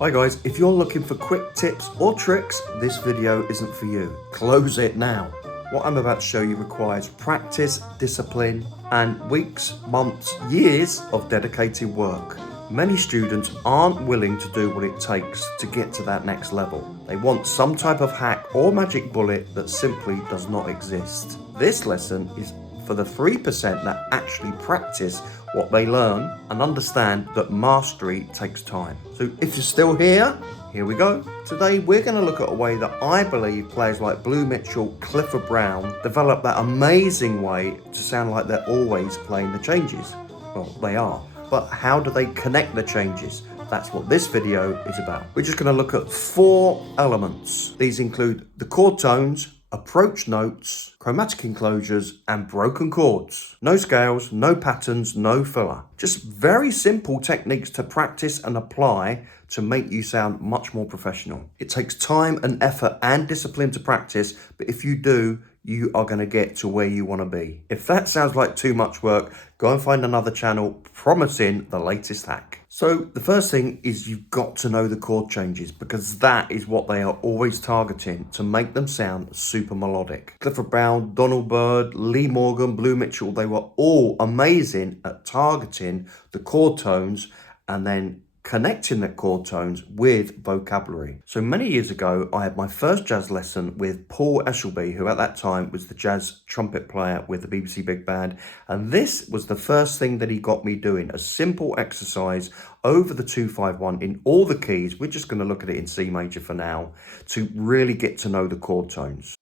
Hi guys, if you're looking for quick tips or tricks, this video isn't for you. Close it now. What I'm about to show you requires practice, discipline, and weeks, months, years of dedicated work. Many students aren't willing to do what it takes to get to that next level. They want some type of hack or magic bullet that simply does not exist. This lesson is for the 3% that actually practice what they learn and understand that mastery takes time. So if you're still here we go. Today we're going to look at a way that I believe players like Blue Mitchell, Clifford Brown develop that amazing way to sound like they're always playing the changes. Well, they are. But how do they connect the changes? That's what this video is about. We're just going to look at 4 elements. These include the chord tones, approach notes, chromatic enclosures, and broken chords. No scales, no patterns, no filler. Just very simple techniques to practice and apply to make you sound much more professional. It takes time and effort and discipline to practice, but if you do, you are going to get to where you want to be. If that sounds like too much work, go and find another channel promising the latest hack. So the first thing is you've got to know the chord changes, because that is what they are always targeting to make them sound super melodic. Clifford Brown, Donald Byrd, Lee Morgan, Blue Mitchell, they were all amazing at targeting the chord tones and then connecting the chord tones with vocabulary. So many years ago, I had my first jazz lesson with Paul Eshelby, who at that time was the jazz trumpet player with the BBC Big Band. And this was the first thing that he got me doing, a simple exercise over the 2-5-1 in all the keys. We're just going to look at it in C major for now to really get to know the chord tones.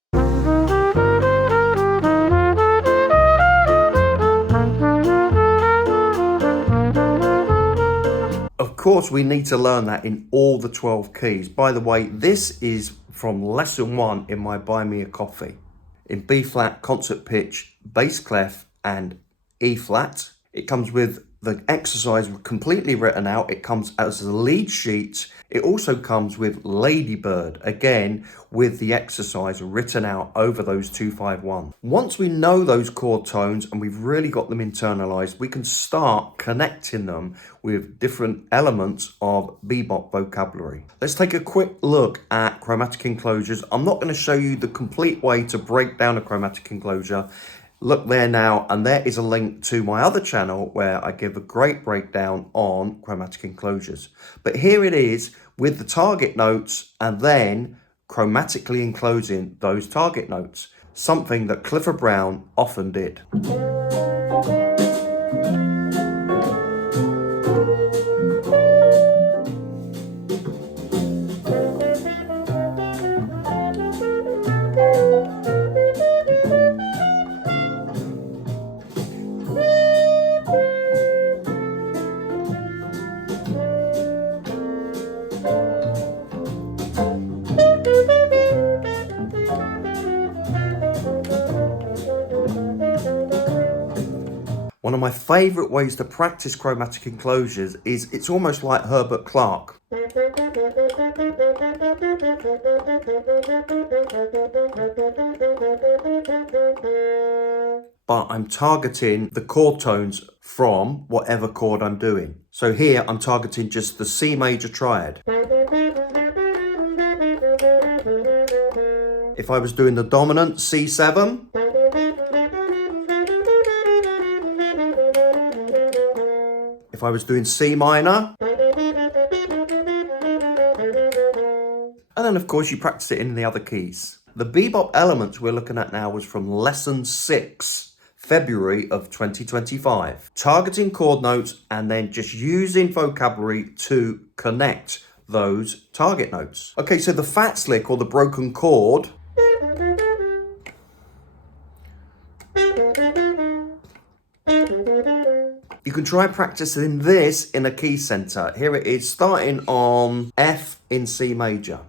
Of course, we need to learn that in all the 12 keys. By the way, this is from lesson 1 in my Buy Me a Coffee. In B flat, concert pitch, bass clef, and E flat. It comes with the exercise completely written out. It comes as a lead sheet. It also comes with Ladybird, again, with the exercise written out over those 2-5-1. Once we know those chord tones and we've really got them internalized, we can start connecting them with different elements of bebop vocabulary. Let's take a quick look at chromatic enclosures. I'm not going to show you the complete way to break down a chromatic enclosure. Look there now, and there is a link to my other channel where I give a great breakdown on chromatic enclosures. But here it is with the target notes and then chromatically enclosing those target notes, something that Clifford Brown often did. One of my favourite ways to practice chromatic enclosures is it's almost like Herbert Clark. But I'm targeting the chord tones from whatever chord I'm doing. So here I'm targeting just the C major triad. If I was doing the dominant C7, if I was doing C minor, and then of course you practice it in the other keys. The bebop elements we're looking at now was from lesson 6, February of 2025. Targeting chord notes and then just using vocabulary to connect those target notes. Okay, so the fat slick or the broken chord, you can try practicing this in a key center. Here it is, starting on F in C major.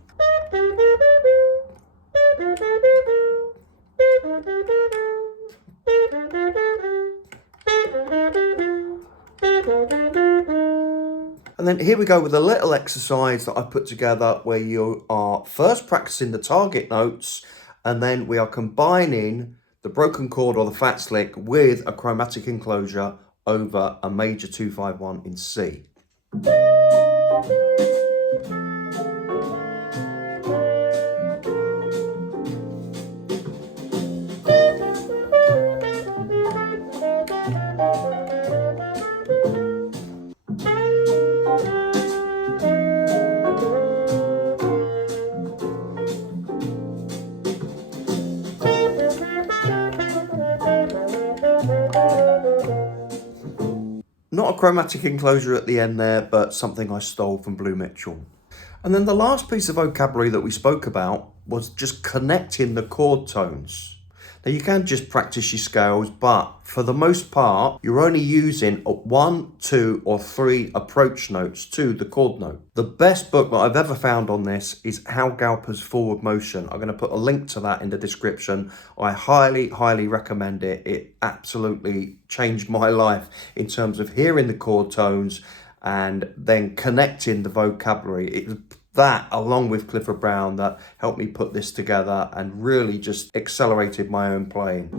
And then here we go with a little exercise that I've put together where you are first practicing the target notes and then we are combining the broken chord or the fat slick with a chromatic enclosure over a major 2-5-1 in C. Not a chromatic enclosure at the end there, but something I stole from Blue Mitchell. And then the last piece of vocabulary that we spoke about was just connecting the chord tones. Now you can just practice your scales, but for the most part, you're only using 1, 2, or 3 approach notes to the chord note. The best book that I've ever found on this is Hal Galper's Forward Motion. I'm going to put a link to that in the description. I highly, highly recommend it. It absolutely changed my life in terms of hearing the chord tones and then connecting the vocabulary. It was that, along with Clifford Brown, that helped me put this together and really just accelerated my own playing.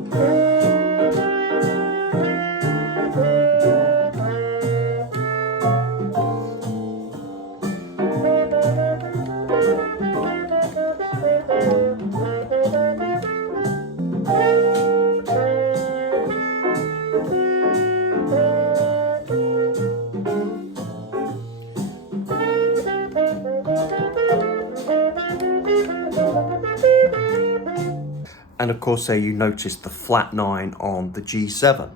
And of course there you notice the flat 9 on the G7.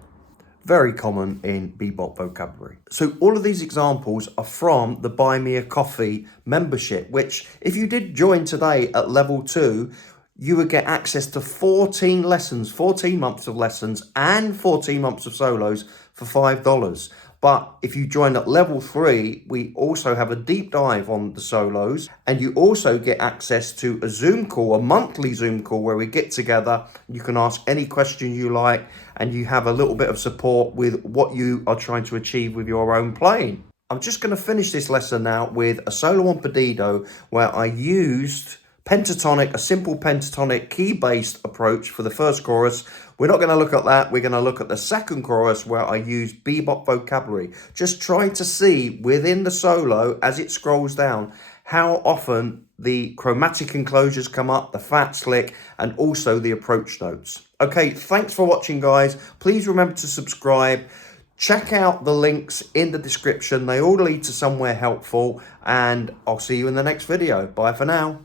Very common in bebop vocabulary. So all of these examples are from the Buy Me a Coffee membership, which if you did join today at level 2, you would get access to 14 lessons, 14 months of lessons and 14 months of solos for $5. But if you join at level 3, we also have a deep dive on the solos, and you also get access to a Zoom call, a monthly Zoom call where we get together. You can ask any question you like, and you have a little bit of support with what you are trying to achieve with your own playing. I'm just going to finish this lesson now with a solo on Perdido where I used pentatonic, a simple pentatonic key-based approach for the first chorus. We're not going to look at that. We're going to look at the second chorus where I use bebop vocabulary. Just trying to see within the solo as it scrolls down how often the chromatic enclosures come up, the fat slick, and also the approach notes. Okay, thanks for watching, guys. Please remember to subscribe. Check out the links in the description. They all lead to somewhere helpful, and I'll see you in the next video. Bye for now.